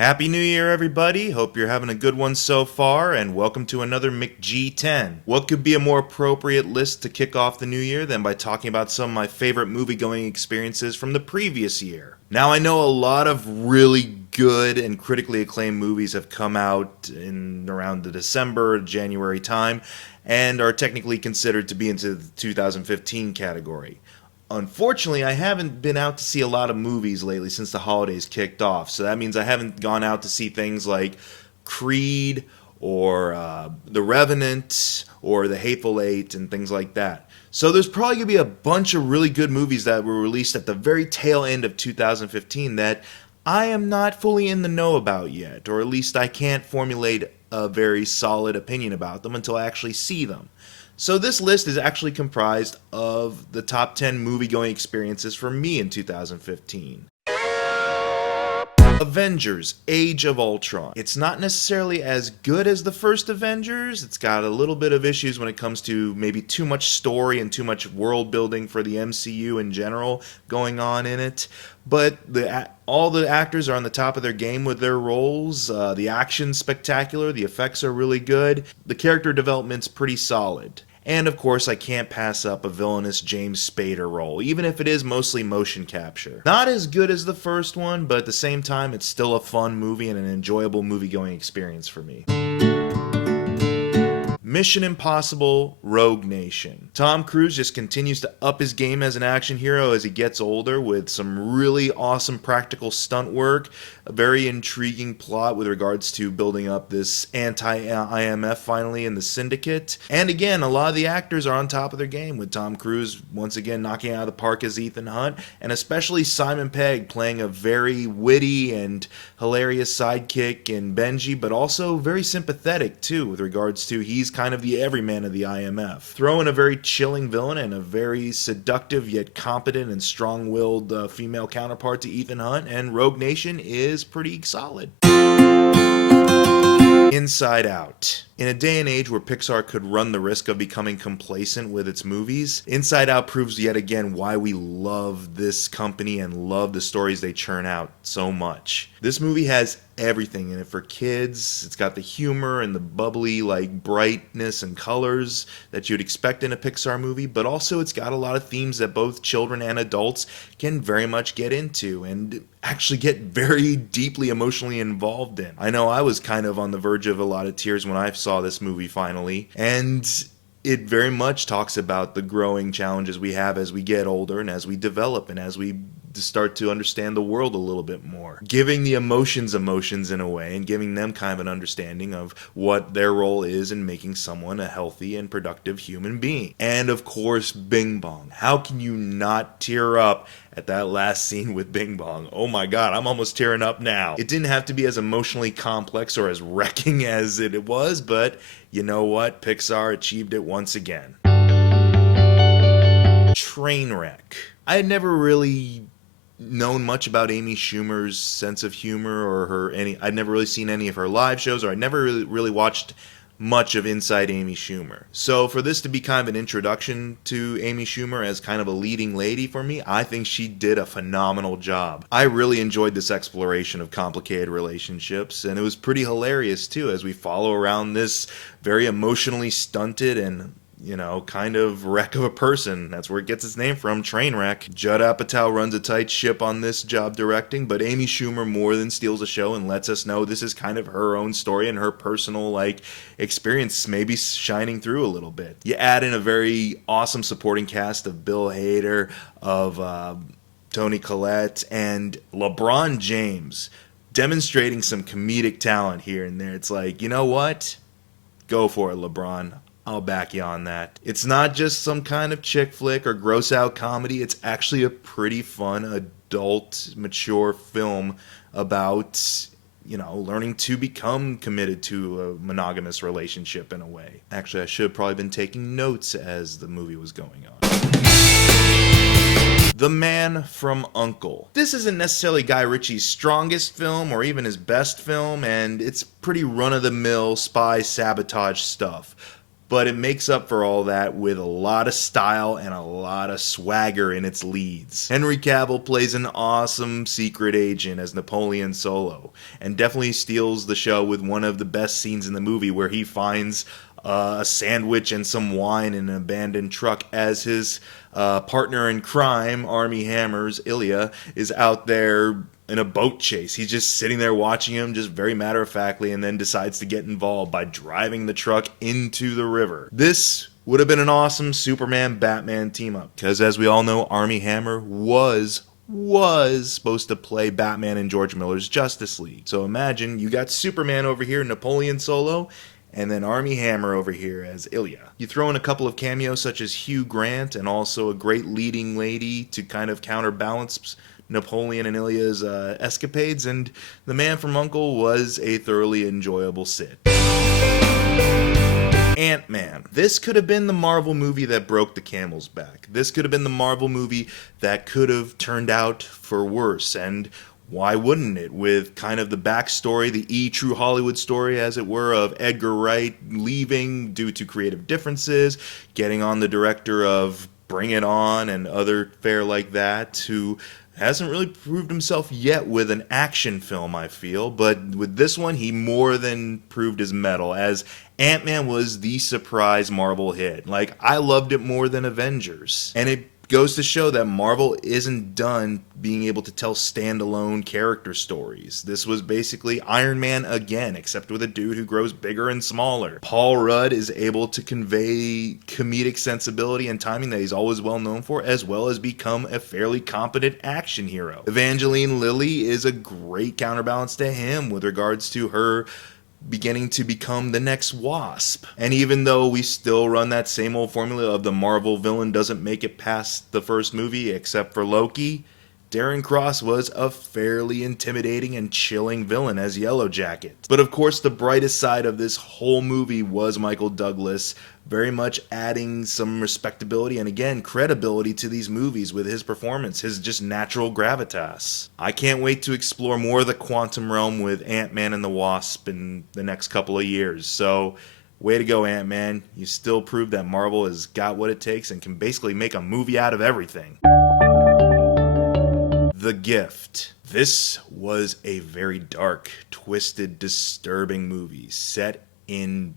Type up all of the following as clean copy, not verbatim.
Happy New Year, everybody. Hope you're having a good one so far, and welcome to another McG10. What could be a more appropriate list to kick off the new year than by talking about some of my favorite movie-going experiences from the previous year? Now, I know a lot of really good and critically acclaimed movies have come out in around the December, January time, and are technically considered to be into the 2015 category. Unfortunately, I haven't been out to see a lot of movies lately since the holidays kicked off. So that means I haven't gone out to see things like Creed or The Revenant or The Hateful Eight and things like that. So there's probably going to be a bunch of really good movies that were released at the very tail end of 2015 that I am not fully in the know about yet, or at least I can't formulate a very solid opinion about them until I actually see them. So this list is actually comprised of the top 10 movie-going experiences for me in 2015. Avengers Age of Ultron. It's not necessarily as good as the first Avengers. It's got a little bit of issues when it comes to maybe too much story and too much world building for the MCU in general going on in it. But all the actors are on the top of their game with their roles. The action's spectacular. The effects are really good. The character development's pretty solid. And of course, I can't pass up a villainous James Spader role, even if it is mostly motion capture. Not as good as the first one, but at the same time, it's still a fun movie and an enjoyable movie-going experience for me. Mission Impossible Rogue Nation. Tom Cruise just continues to up his game as an action hero as he gets older with some really awesome practical stunt work, a very intriguing plot with regards to building up this anti-IMF finally in the Syndicate. And again, a lot of the actors are on top of their game, with Tom Cruise once again knocking out of the park as Ethan Hunt, and especially Simon Pegg playing a very witty and hilarious sidekick in Benji, but also very sympathetic too with regards to he's kind of the everyman of the IMF. Throw in a very chilling villain and a very seductive yet competent and strong-willed female counterpart to Ethan Hunt, and Rogue Nation is pretty solid. Inside Out. In a day and age where Pixar could run the risk of becoming complacent with its movies, Inside Out proves yet again why we love this company and love the stories they churn out so much. This movie has everything in it for kids. It's got the humor and the bubbly, brightness and colors that you'd expect in a Pixar movie, but also it's got a lot of themes that both children and adults can very much get into and actually get very deeply emotionally involved in. I know I was kind of on the verge of a lot of tears when I saw this movie finally, and it very much talks about the growing challenges we have as we get older and as we develop and as we start to understand the world a little bit more. Giving the emotions in a way and giving them kind of an understanding of what their role is in making someone a healthy and productive human being. And of course, Bing Bong. How can you not tear up at that last scene with Bing Bong? Oh my god, I'm almost tearing up now. It didn't have to be as emotionally complex or as wrecking as it was, but you know what? Pixar achieved it once again. Trainwreck. I had never really known much about Amy Schumer's sense of humor or I'd never really seen any of her live shows, or I'd never really watched much of Inside Amy Schumer. So for this to be kind of an introduction to Amy Schumer as kind of a leading lady for me, I think she did a phenomenal job. I really enjoyed this exploration of complicated relationships, and it was pretty hilarious too as we follow around this very emotionally stunted and kind of wreck of a person. That's where it gets its name from, Trainwreck. Judd Apatow runs a tight ship on this job directing, but Amy Schumer more than steals the show and lets us know this is kind of her own story and her personal, experience maybe shining through a little bit. You add in a very awesome supporting cast of Bill Hader, of Toni Collette, and LeBron James, demonstrating some comedic talent here and there. It's like, you know what? Go for it, LeBron. I'll back you on that. It's not just some kind of chick flick or gross out comedy. It's actually a pretty fun, adult, mature film about, learning to become committed to a monogamous relationship in a way. Actually, I should have probably been taking notes as the movie was going on. The Man from U.n.c.l.E. This isn't necessarily Guy Ritchie's strongest film or even his best film, and it's pretty run-of-the-mill spy sabotage stuff. but it makes up for all that with a lot of style and a lot of swagger in its leads. Henry Cavill plays an awesome secret agent as Napoleon Solo, and definitely steals the show with one of the best scenes in the movie where he finds a sandwich and some wine in an abandoned truck as his partner in crime, Armie Hammer's Ilya, is out there in a boat chase. He's just sitting there watching him, just very matter-of-factly, and then decides to get involved by driving the truck into the river. This would have been an awesome Superman-Batman team-up, because as we all know, Armie Hammer was supposed to play Batman in George Miller's Justice League. So imagine you got Superman over here, Napoleon Solo, and then Armie Hammer over here as Ilya. You throw in a couple of cameos such as Hugh Grant and also a great leading lady to kind of counterbalance Napoleon and Ilya's escapades, and The Man from U.n.c.l.e. was a thoroughly enjoyable sit. AntMan. This could have been the Marvel movie that broke the camel's back. This could have been the Marvel movie that could have turned out for worse, and why wouldn't it? With kind of the backstory, the true Hollywood story, as it were, of Edgar Wright leaving due to creative differences, getting on the director of Bring It On and other fare like that, who hasn't really proved himself yet with an action film, I feel, but with this one, he more than proved his mettle, as Ant-Man was the surprise Marvel hit. Like, I loved it more than Avengers, and it goes to show that Marvel isn't done being able to tell standalone character stories. This was basically Iron Man again, except with a dude who grows bigger and smaller. Paul Rudd is able to convey comedic sensibility and timing that he's always well known for, as well as become a fairly competent action hero. Evangeline Lilly is a great counterbalance to him with regards to her beginning to become the next Wasp. And even though we still run that same old formula of the Marvel villain doesn't make it past the first movie except for Loki, Darren Cross was a fairly intimidating and chilling villain as Yellow Jacket. But of course, the brightest side of this whole movie was Michael Douglas, very much adding some respectability and again credibility to these movies with his performance, his just natural gravitas. I can't wait to explore more of the quantum realm with Ant-Man and the Wasp in the next couple of years. So way to go, Ant-Man. You still prove that Marvel has got what it takes and can basically make a movie out of everything. The Gift. This was a very dark, twisted, disturbing movie set in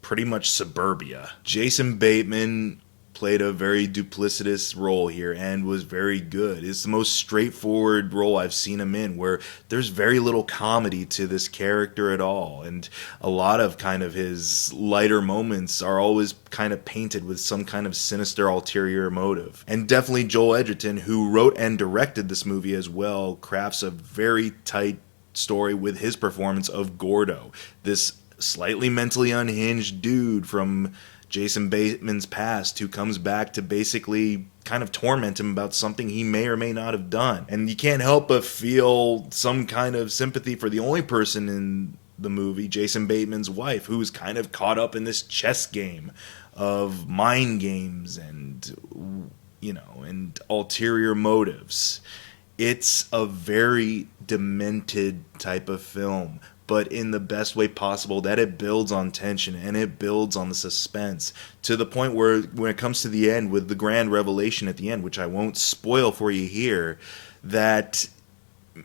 pretty much suburbia. Jason Bateman played a very duplicitous role here and was very good. It's the most straightforward role I've seen him in, where there's very little comedy to this character at all, and a lot of kind of his lighter moments are always kind of painted with some kind of sinister ulterior motive. And definitely Joel Edgerton, who wrote and directed this movie as well, crafts a very tight story with his performance of Gordo, this slightly mentally unhinged dude from Jason Bateman's past who comes back to basically kind of torment him about something he may or may not have done. And you can't help but feel some kind of sympathy for the only person in the movie, Jason Bateman's wife, who's kind of caught up in this chess game of mind games and, you know, and ulterior motives. It's a very demented type of film, but in the best way possible, that it builds on tension and it builds on the suspense to the point where when it comes to the end with the grand revelation at the end, which I won't spoil for you here, that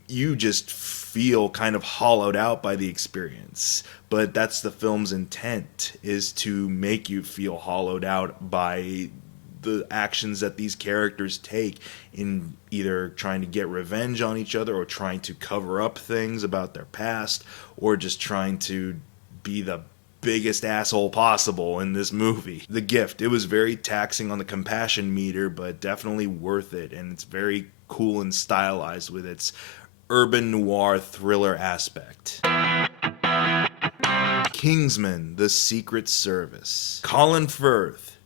you just feel kind of hollowed out by the experience. But that's the film's intent, is to make you feel hollowed out by the actions that these characters take in either trying to get revenge on each other or trying to cover up things about their past or just trying to be the biggest asshole possible in this movie. The Gift, it was very taxing on the compassion meter, but definitely worth it, and it's very cool and stylized with its urban noir thriller aspect. Kingsman, The Secret Service. Colin Firth,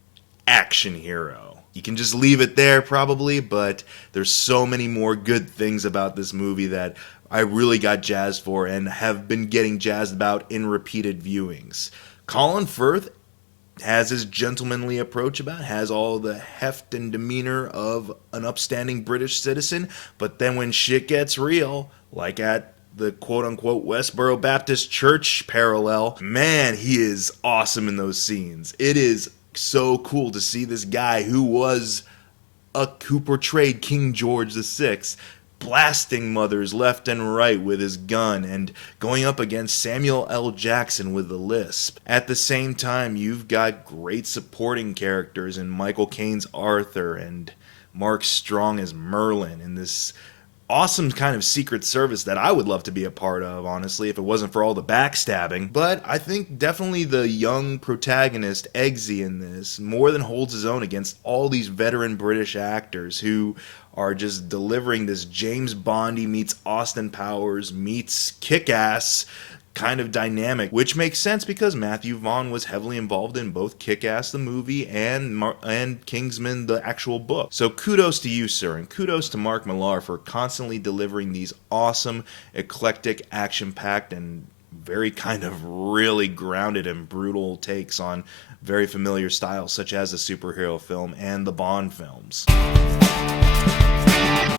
action hero. You can just leave it there probably, but there's so many more good things about this movie that I really got jazzed for and have been getting jazzed about in repeated viewings. Colin Firth has his gentlemanly approach about it, has all the heft and demeanor of an upstanding British citizen, but then when shit gets real, like at the quote-unquote Westboro Baptist Church parallel. Man, he is awesome in those scenes. It is so cool to see this guy who portrayed King George VI, blasting mothers left and right with his gun and going up against Samuel L. Jackson with the lisp. At the same time, you've got great supporting characters in Michael Caine's Arthur and Mark Strong as Merlin in this awesome kind of secret service that I would love to be a part of, honestly, if it wasn't for all the backstabbing. But I think definitely the young protagonist, Eggsy, in this more than holds his own against all these veteran British actors who are just delivering this James Bondy meets Austin Powers meets Kick-Ass kind of dynamic, which makes sense because Matthew Vaughn was heavily involved in both Kick-Ass the movie and Kingsman the actual book. So kudos to you, sir, and kudos to Mark Millar for constantly delivering these awesome, eclectic, action-packed, and very kind of really grounded and brutal takes on very familiar styles such as the superhero film and the Bond films.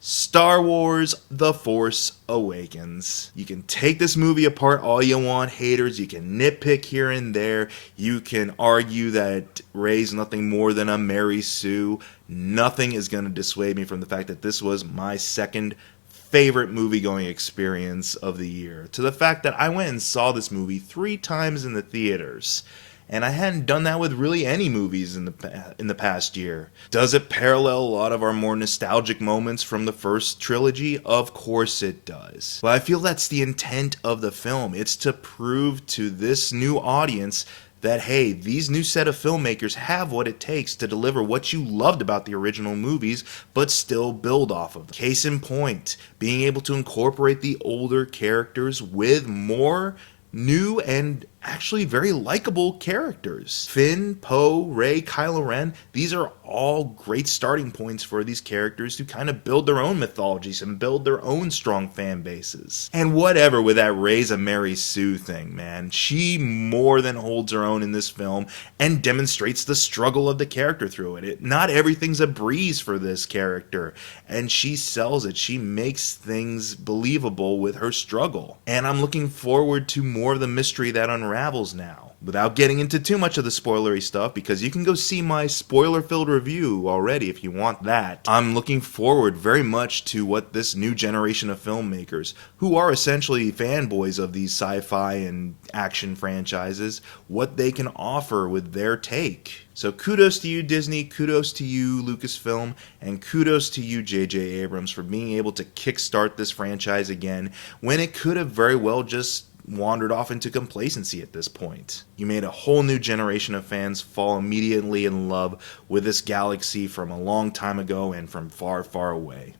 Star Wars The Force Awakens. You can take this movie apart all you want, haters. You can nitpick here and there. You can argue that Rey's nothing more than a Mary Sue. Nothing is going to dissuade me from the fact that this was my second favorite movie-going experience of the year. To the fact that I went and saw this movie 3 times in the theaters. And I hadn't done that with really any movies in the past year. Does it parallel a lot of our more nostalgic moments from the first trilogy? Of course it does. But I feel that's the intent of the film. It's to prove to this new audience that, hey, these new set of filmmakers have what it takes to deliver what you loved about the original movies, but still build off of them. Case in point, being able to incorporate the older characters with more new and actually very likable characters. Finn, Poe, Rey, Kylo Ren, these are all great starting points for these characters to kind of build their own mythologies and build their own strong fan bases. And whatever with that Rey's a Mary Sue thing, man. She more than holds her own in this film and demonstrates the struggle of the character through it. Not everything's a breeze for this character, and she sells it. She makes things believable with her struggle. And I'm looking forward to more of the mystery that unravels now. Without getting into too much of the spoilery stuff, because you can go see my spoiler-filled review already if you want that. I'm looking forward very much to what this new generation of filmmakers, who are essentially fanboys of these sci-fi and action franchises, what they can offer with their take. So kudos to you, Disney, kudos to you, Lucasfilm, and kudos to you, J.J. Abrams, for being able to kickstart this franchise again when it could have very well just wandered off into complacency at this point. You made a whole new generation of fans fall immediately in love with this galaxy from a long time ago and from far, far away.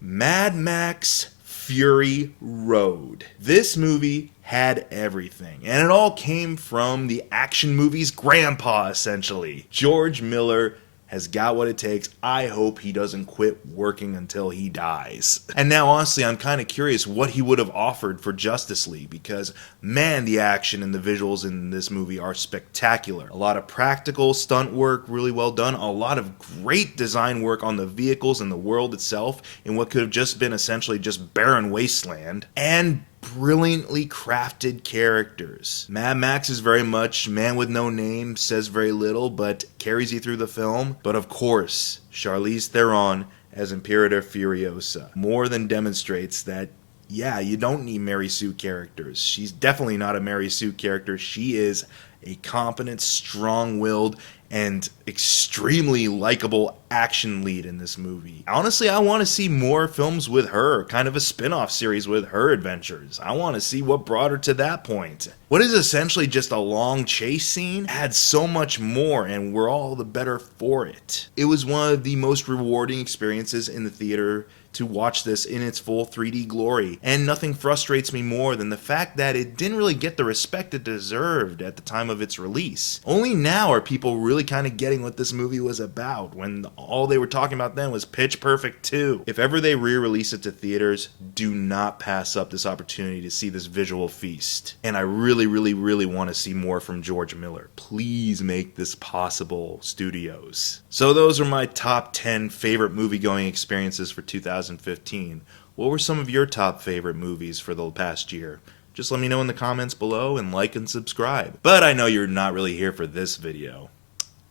Mad Max Fury Road. This movie had everything, and it all came from the action movie's grandpa, essentially. George Miller has got what it takes. I hope he doesn't quit working until he dies. And now, honestly, I'm kind of curious what he would have offered for Justice League, because, man, the action and the visuals in this movie are spectacular. A lot of practical stunt work, really well done. A lot of great design work on the vehicles and the world itself in what could have just been essentially just barren wasteland. And brilliantly crafted characters. Mad Max is very much man with no name, says very little, but carries you through the film. But of course, Charlize Theron as Imperator Furiosa more than demonstrates that, yeah, you don't need Mary Sue characters. She's definitely not a Mary Sue character. She is a competent, strong-willed, and extremely likable action lead in this movie. Honestly, I want to see more films with her, kind of a spin-off series with her adventures. I want to see what brought her to that point. What is essentially just a long chase scene adds so much more, and we're all the better for it. It was one of the most rewarding experiences in the theater to watch this in its full 3D glory, and nothing frustrates me more than the fact that it didn't really get the respect it deserved at the time of its release. Only now are people really really kind of getting what this movie was about when all they were talking about then was Pitch Perfect 2. If ever they re-release it to theaters, do not pass up this opportunity to see this visual feast. And I really, really, really want to see more from George Miller. Please make this possible, studios. So those are my top 10 favorite movie-going experiences for 2015. What were some of your top favorite movies for the past year? Just let me know in the comments below and like and subscribe. But I know you're not really here for this video.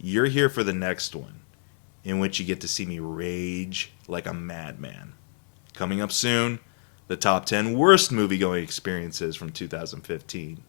You're here for the next one, in which you get to see me rage like a madman. Coming up soon, the top 10 worst movie-going experiences from 2015.